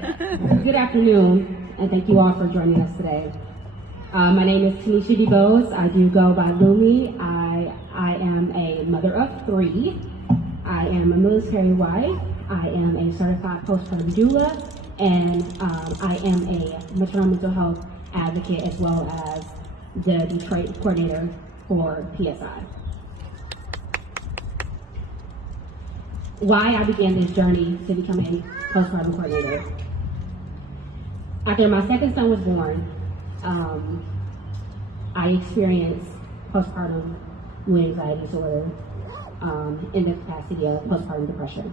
Good afternoon, and thank you all for joining us today. My name is Tanisha Debose. I do go by Lumi. I am a mother of 3. I am a military wife. I am a certified postpartum doula, and I am a maternal mental health advocate as well as the Detroit coordinator for PSI. Why I began this journey to become a postpartum coordinator. After my second son was born, I experienced postpartum mood anxiety disorder in the capacity of postpartum depression.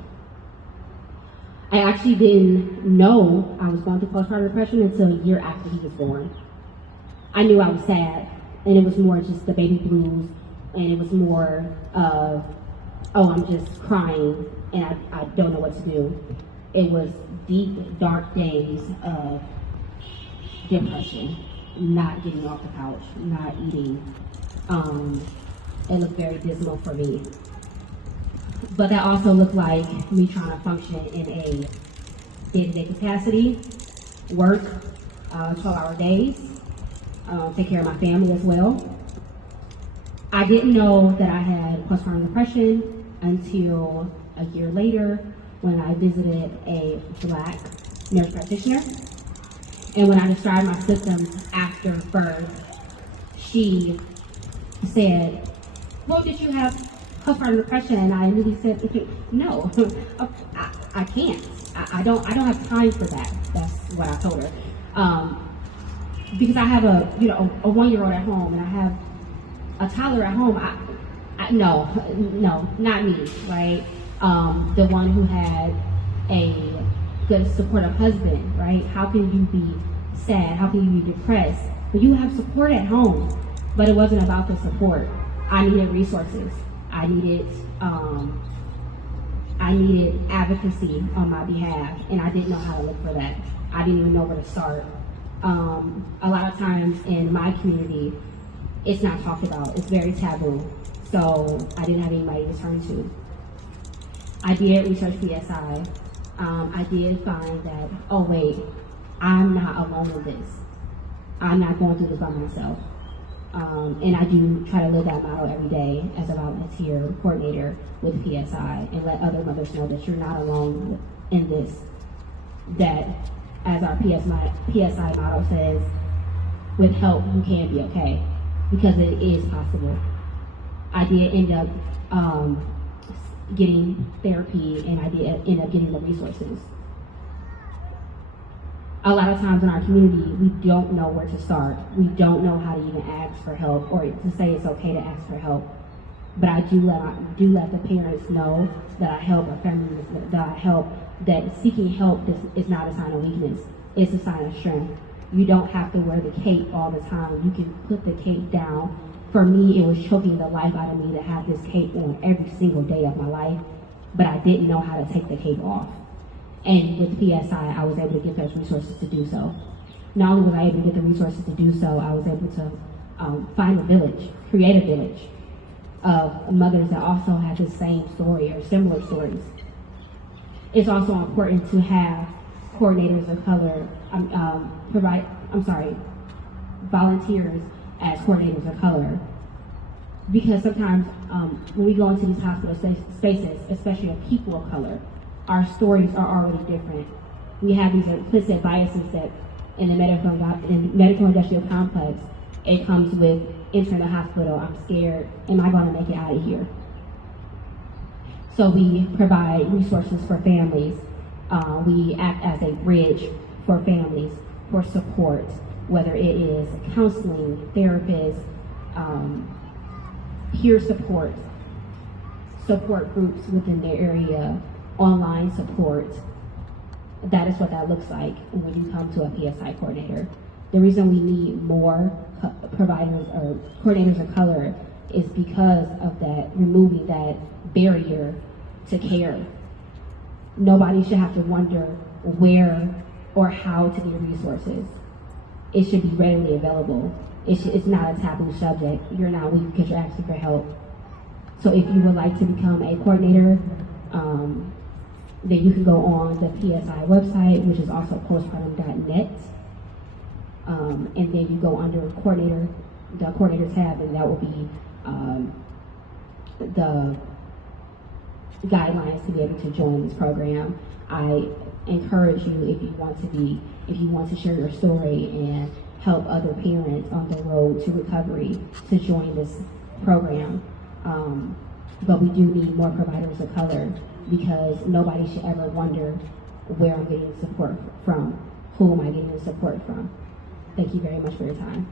I actually didn't know I was going through postpartum depression until a year after he was born. I knew I was sad, and it was more just the baby blues, and it was more of, oh, I'm just crying, and I don't know what to do. It was deep, dark days of depression, not getting off the couch, not eating. It looked very dismal for me. But that also looked like me trying to function in a day-to-day capacity, work 12-hour days, take care of my family as well. I didn't know that I had postpartum depression until a year later when I visited a Black nurse practitioner. And when I described my symptoms after birth, she said, well, did you have postpartum depression? And I immediately said, no, I can't. I don't have time for that. That's what I told her. Because I have a 1-year-old at home and I have a toddler at home. No, not me, right? The one who had a good supportive husband, right? How can you be sad? How can you be depressed? But you have support at home. But it wasn't about the support. I needed resources. I needed advocacy on my behalf, and I didn't know how to look for that. I didn't even know where to start. A lot of times in my community, it's not talked about. It's very taboo. So I didn't have anybody to turn to. I did research PSI. I did find that, oh wait, I'm not alone in this. I'm not going through this by myself. And I do try to live that model every day as a volunteer coordinator with PSI and let other mothers know that you're not alone in this. That, as our PSI model says, with help you can be okay, because it is possible. I did end up getting therapy, and I did end up getting the resources. A lot of times in our community, we don't know where to start. We don't know how to even ask for help or to say it's okay to ask for help. But I do let the parents know that I help our families, that I help, that seeking help is not a sign of weakness. It's a sign of strength. You don't have to wear the cape all the time. You can put the cape down. For me, it was choking the life out of me to have this cape on every single day of my life, but I didn't know how to take the cape off. And with PSI, I was able to get those resources to do so. Not only was I able to get the resources to do so, I was able to find a village, create a village of mothers that also had the same story or similar stories. It's also important to have coordinators of color, volunteers as coordinators of color. Because sometimes when we go into these hospital spaces, especially of people of color, our stories are already different. We have these implicit biases that in the medical industrial complex, it comes with entering the hospital, I'm scared, am I going to make it out of here? So we provide resources for families. We act as a bridge for families for support, whether it is counseling, therapists, peer support groups within their area, online support. That is what that looks like when you come to a PSI coordinator. The reason we need more providers or coordinators of color is because of that, removing that barrier to care. Nobody should have to wonder where or how to get resources. It should be readily available. It's not a taboo subject. You're not weak because you're asking for help. So if you would like to become a coordinator, Then you can go on the PSI website, which is also postpartum.net. And then you go under coordinator, the coordinator tab, and that will be the guidelines to be able to join this program. I encourage you, if you want to share your story and help other parents on the road to recovery, to join this program. But we do need more providers of color, because nobody should ever wonder where I'm getting support from, who am I getting the support from. Thank you very much for your time.